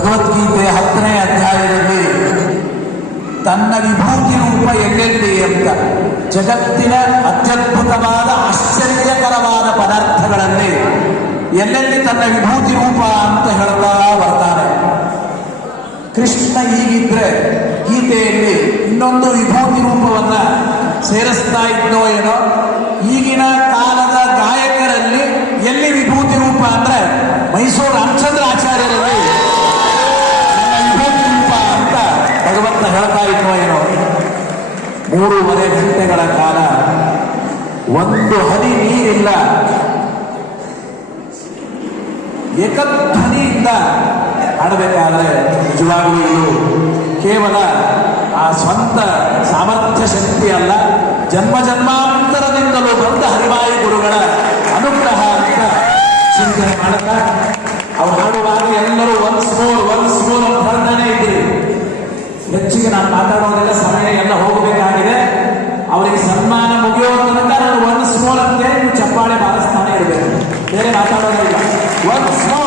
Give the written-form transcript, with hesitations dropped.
ಭಗವದ್ಗೀತೆ 10ನೇ ಅಧ್ಯಾಯದಲ್ಲಿ ತನ್ನ ವಿಭೂತಿ ರೂಪ ಎಲ್ಲೆಲ್ಲಿ ಅಂತ ಜಗತ್ತಿನ ಅತ್ಯದ್ಭುತವಾದ ಆಶ್ಚರ್ಯಕರವಾದ ಪದಾರ್ಥಗಳಲ್ಲಿ ಎಲ್ಲೆಲ್ಲಿ ತನ್ನ ವಿಭೂತಿ ರೂಪ ಅಂತ ಹೇಳ್ತಾ ಬರ್ತಾನೆ. ಕೃಷ್ಣ ಹೀಗಿದ್ರೆ ಗೀತೆಯಲ್ಲಿ ಇನ್ನೊಂದು ವಿಭೂತಿ ರೂಪವನ್ನ ಸೇರಿಸ್ತಾ ಇದ್ನೋ ಏನೋ. ಈಗಿನ ಕಾಲದ ಗಾಯಕರಲ್ಲಿ ಎಲ್ಲಿ ವಿಭೂತಿ ರೂಪ ಅಂದ್ರೆ ಮೈಸೂರು ರಾಮಚಂದ್ರ ಆಚಾರ್ಯರಲ್ಲಿ ವಿಭೂತಿ ರೂಪ ಅಂತ ಭಗವಂತ ಹೇಳ್ತಾ ಇದ್ನೋ ಏನೋ. 3.5 ಗಂಟೆಗಳ ಕಾಲ ಒಂದು ಹನಿ ನೀರಿಲ್ಲ, ಏಕಧ್ವನಿಯಿಂದ ಹಾಡಬೇಕಾದ್ರೆ ನಿಜವಾಗಲೂ ಇದು ಕೇವಲ ಆ ಸ್ವಂತ ಸಾಮರ್ಥ್ಯ ಶಕ್ತಿ ಅಲ್ಲ, ಜನ್ಮ ಜನ್ಮಾಂತರದಿಂದಲೂ ಬಂದ ಹರಿವಾಯು ಗುರುಗಳ ಅನುಗ್ರಹ ಅಂತ ಚಿಂತನೆ ಮಾಡುತ್ತಾ ಅವ್ರು ಹಾಡುವಾಗ ಎಲ್ಲರೂ ಒನ್ಸ್ ಮೋರ್ ಅಂತ ಹೇಳ್ತಾನೆ ಇದ್ರಿ. ಹೆಚ್ಚಿಗೆ ನಾನು ಮಾತಾಡೋದೆಲ್ಲ ಸಮಯ ಎಲ್ಲ ಹೋಗಬೇಕಾಗಿದೆ. ಅವರಿಗೆ ಸನ್ಮಾನ ಮುಗಿಯೋ ತನಕ ನಾನು ಒನ್ಸ್ ಮೋರ್ ಅಂತೇಳಿ ನೀವು ಚಪ್ಪಾಳೆ ಬಾರಿಸ್ತಾನೆ ಇರಬೇಕು, ಬೇರೆ ಮಾತಾಡೋದಿಲ್ಲ. Once more